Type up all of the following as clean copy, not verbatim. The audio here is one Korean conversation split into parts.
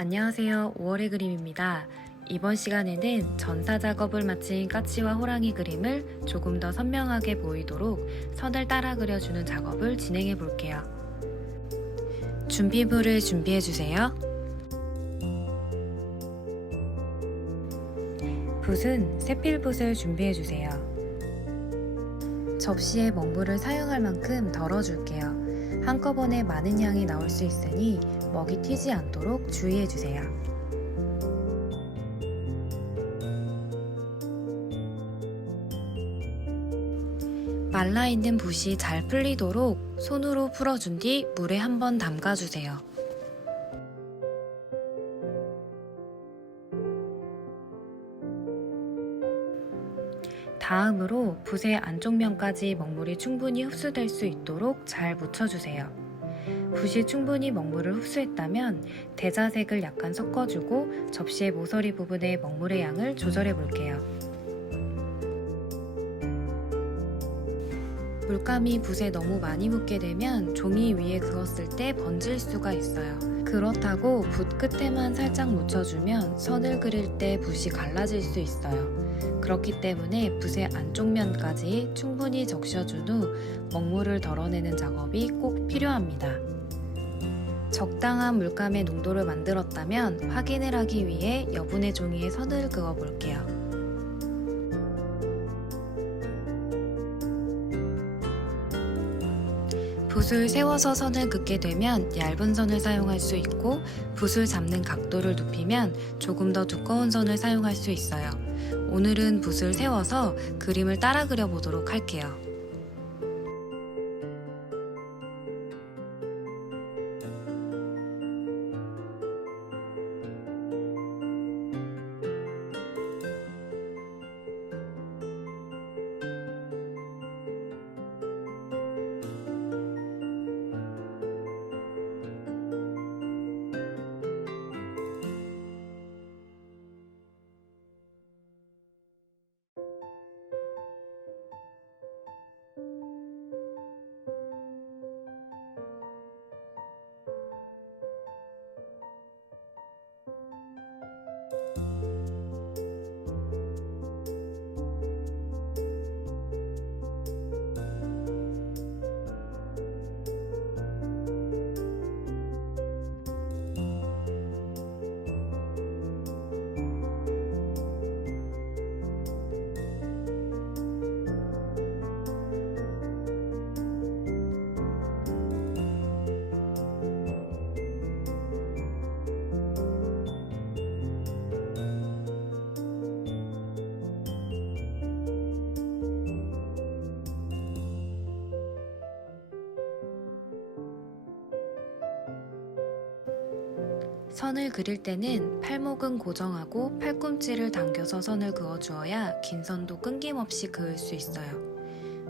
안녕하세요. 5월의 그림입니다. 이번 시간에는 전사 작업을 마친 까치와 호랑이 그림을 조금 더 선명하게 보이도록 선을 따라 그려주는 작업을 진행해 볼게요. 준비물을 준비해 주세요. 붓은 세필붓을 준비해 주세요. 접시에 먹물을 사용할 만큼 덜어줄게요. 한꺼번에 많은 양이 나올 수 있으니 먹이 튀지 않도록 주의해 주세요. 말라있는 붓이 잘 풀리도록 손으로 풀어준 뒤 물에 한번 담가주세요. 다음으로 붓의 안쪽 면까지 먹물이 충분히 흡수될 수 있도록 잘 묻혀주세요. 붓이 충분히 먹물을 흡수했다면 대자색을 약간 섞어주고 접시의 모서리 부분에 먹물의 양을 조절해 볼게요. 물감이 붓에 너무 많이 묻게 되면 종이 위에 그었을 때 번질 수가 있어요. 그렇다고 붓 끝에만 살짝 묻혀주면 선을 그릴 때 붓이 갈라질 수 있어요. 그렇기 때문에 붓의 안쪽 면까지 충분히 적셔준 후 먹물을 덜어내는 작업이 꼭 필요합니다. 적당한 물감의 농도를 만들었다면 확인을 하기 위해 여분의 종이에 선을 그어 볼게요. 붓을 세워서 선을 긋게 되면 얇은 선을 사용할 수 있고 붓을 잡는 각도를 높이면 조금 더 두꺼운 선을 사용할 수 있어요. 오늘은 붓을 세워서 그림을 따라 그려보도록 할게요. 선을 그릴 때는 팔목은 고정하고 팔꿈치를 당겨서 선을 그어주어야 긴 선도 끊김없이 그을 수 있어요.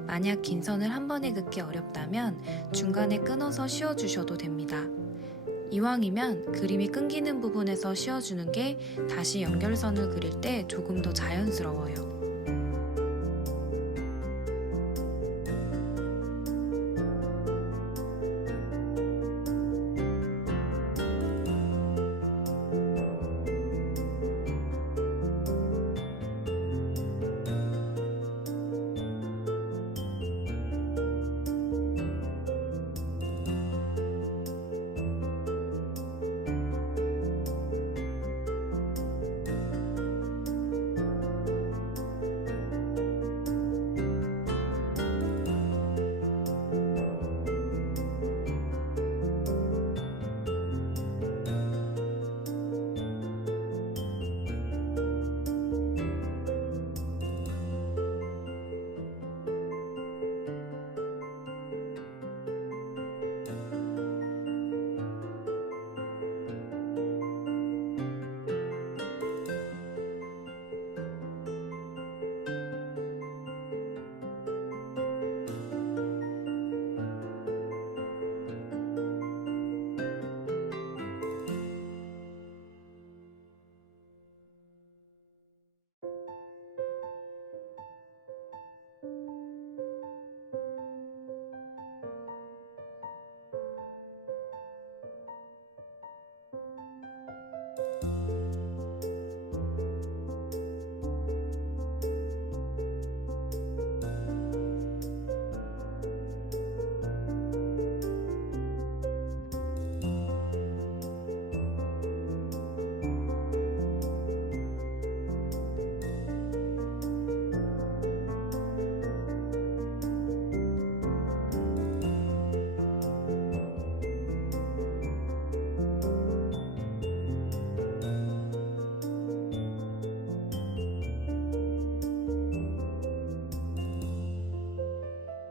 만약 긴 선을 한 번에 긋기 어렵다면 중간에 끊어서 씌워주셔도 됩니다. 이왕이면 그림이 끊기는 부분에서 씌워주는 게 다시 연결선을 그릴 때 조금 더 자연스러워요.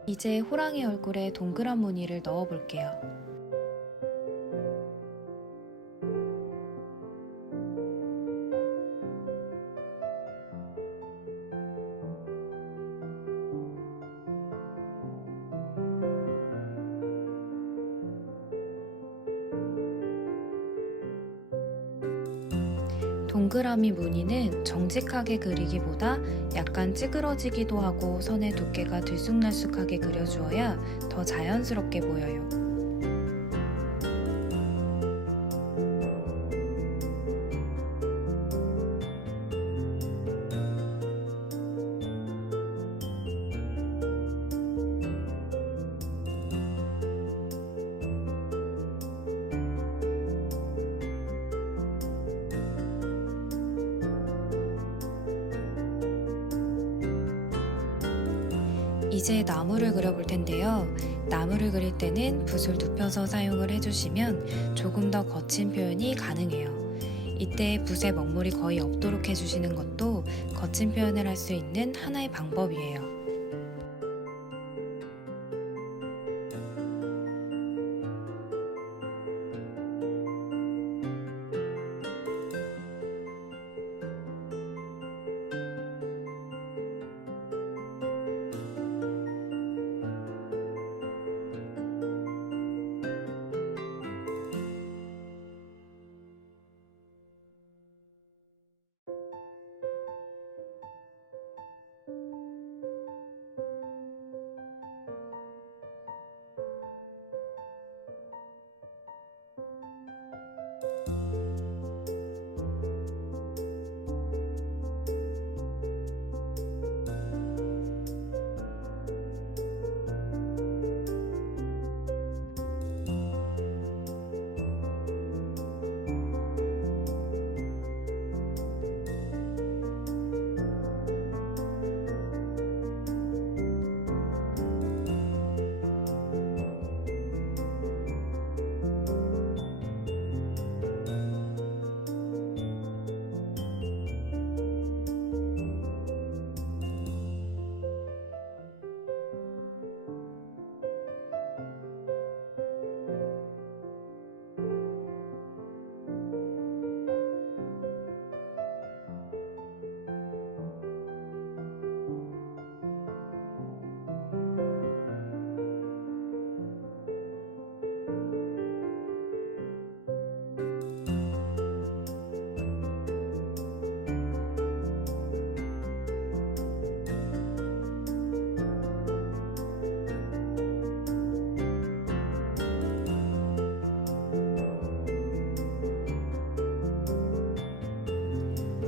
이제 호랑이 얼굴에 동그란 무늬를 넣어 볼게요. 동그라미 무늬는 정직하게 그리기보다 약간 찌그러지기도 하고 선의 두께가 들쑥날쑥하게 그려주어야 더 자연스럽게 보여요. 이제 나무를 그려볼 텐데요. 나무를 그릴 때는 붓을 눕혀서 사용을 해주시면 조금 더 거친 표현이 가능해요. 이때 붓에 먹물이 거의 없도록 해주시는 것도 거친 표현을 할 수 있는 하나의 방법이에요.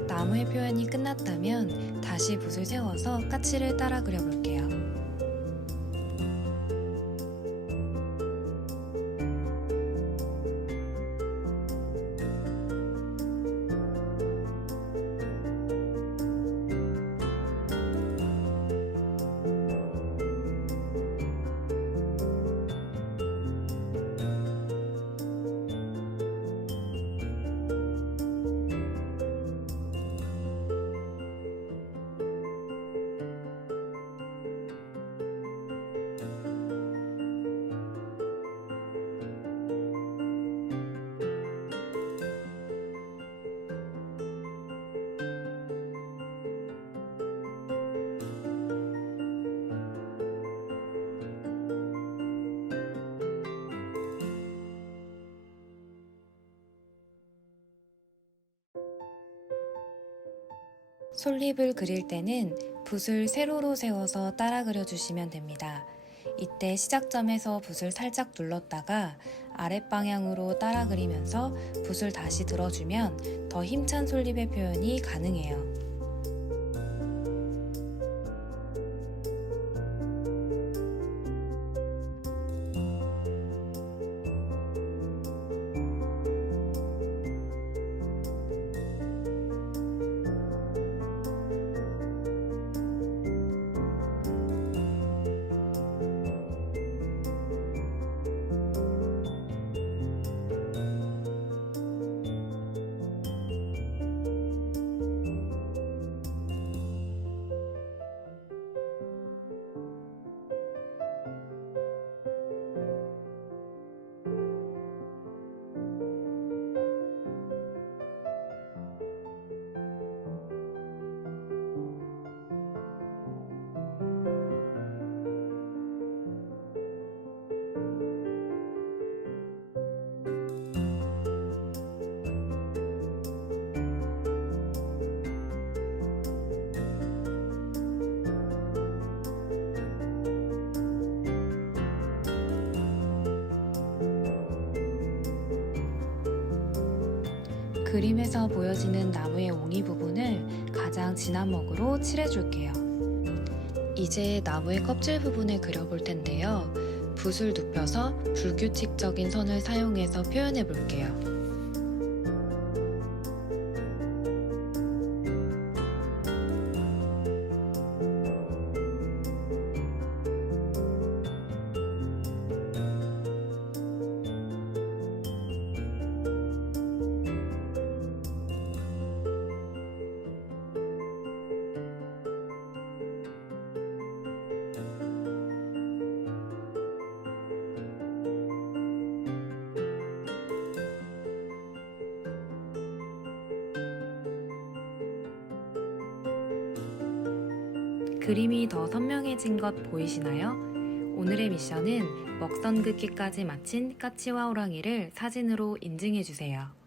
나무의 표현이 끝났다면 다시 붓을 세워서 까치를 따라 그려볼게요. 솔잎을 그릴 때는 붓을 세로로 세워서 따라 그려주시면 됩니다. 이때 시작점에서 붓을 살짝 눌렀다가 아랫방향으로 따라 그리면서 붓을 다시 들어주면 더 힘찬 솔잎의 표현이 가능해요. 그림에서 보여지는 나무의 옹이 부분을 가장 진한 먹으로 칠해줄게요. 이제 나무의 껍질 부분을 그려볼 텐데요. 붓을 눕혀서 불규칙적인 선을 사용해서 표현해 볼게요. 그림이 더 선명해진 것 보이시나요? 오늘의 미션은 먹선 긋기까지 마친 까치와 호랑이를 사진으로 인증해주세요.